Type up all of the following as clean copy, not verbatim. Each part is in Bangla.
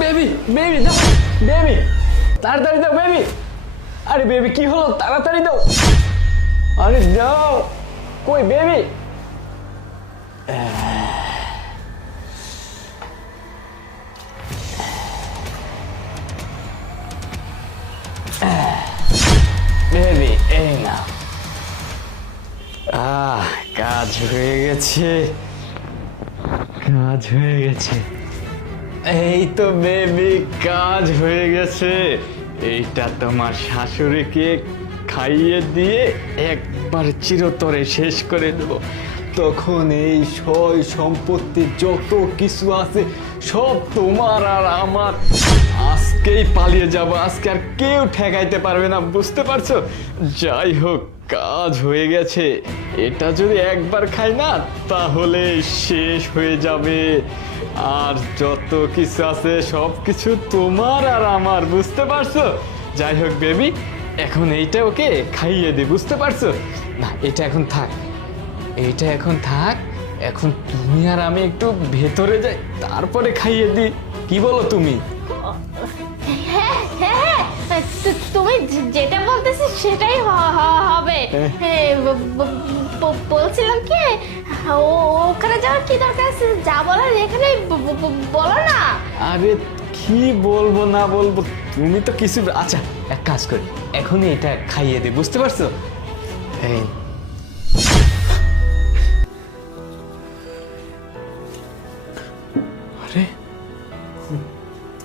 বেবি বেবি দাও, বেবি তাড়াতাড়ি দাও বেবি। আরে বেবি কি হলো, তাড়াতাড়ি দাও। আরে দাও, কই বেবি? বেবি এই না। কাজ হয়ে গেছে, কাজ হয়ে গেছে। এই তো বেবি, কাজ হয়ে গেছে। এইটা তোমার শাশুড়িকে খাইয়ে দিয়ে একবার চিরতরে শেষ করে দেবো। তখন এই সয় সম্পত্তি যত কিছু আছে সব তোমার আর আমার। আজকেই পালিয়ে যাব, আজকে আর কেউ ঠেকাইতে পারবে না, বুঝতে পারছো? যাই হোক, কাজ হয়ে গেছে। এটা যদি একবার খাই না তাহলে শেষ হয়ে যাবে। আর যত কিছু আছে সব কিছু তোমার আর আমার, বুঝতে পারছো? যাই হোক বেবি, এখন এইটা ওকে খাইয়ে দি, বুঝতে পারছো? না, এটা এখন থাক, এইটা এখন থাক। এখন তুমি আর আমি একটু ভেতরে যাই, তারপরে খাইয়ে দি। কি বলো তুমি? হ্যাঁ হ্যাঁ হ্যাঁ, তুমি যেটা বলতেছি সেটাই হবে। বলছিলাম কি, ওখানে যাওয়ার কি দরকার আছে? যা বলার এখানে বলো না। আরে কি বলবো না বলবো, তুমি তো কিছু। আচ্ছা এক কাজ করি, এখনই এটা খাইয়ে দে, বুঝতে পারছো? এই আরে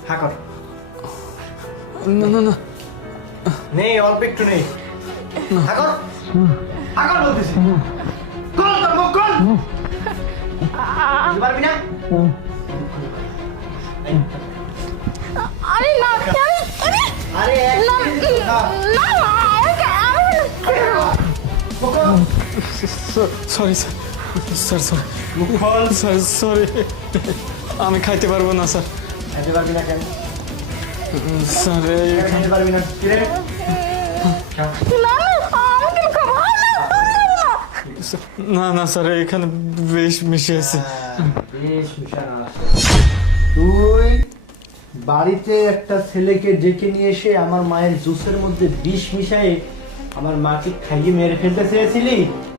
হ্যাঁ কর। না না না, নেই, অল্প একটু নেই। হ্যাঁ কর, হ্যাঁ কর বলতেছি। কল তোর মুখ কল। বুঝতে পারবি না? আরে না, আরে না সরি স্যার, স্যার সরি, মুখ খোল। স্যার সরি, আমি খাইতে পারবো না স্যার। খাইতে পারবি না কেন? স্যার খাইতে পারবি না কি রে? না না স্যার, এখানে বেশ মিশে আছে। বেশ মিশানো আছে। তুই বাড়িতে একটা ছেলেকে ডেকে নিয়ে এসে আমার মায়ের জুসের মধ্যে বিষ মিশায়ে আমার মাকে খাইয়ে মেরে ফেলতে চেয়েছিলি?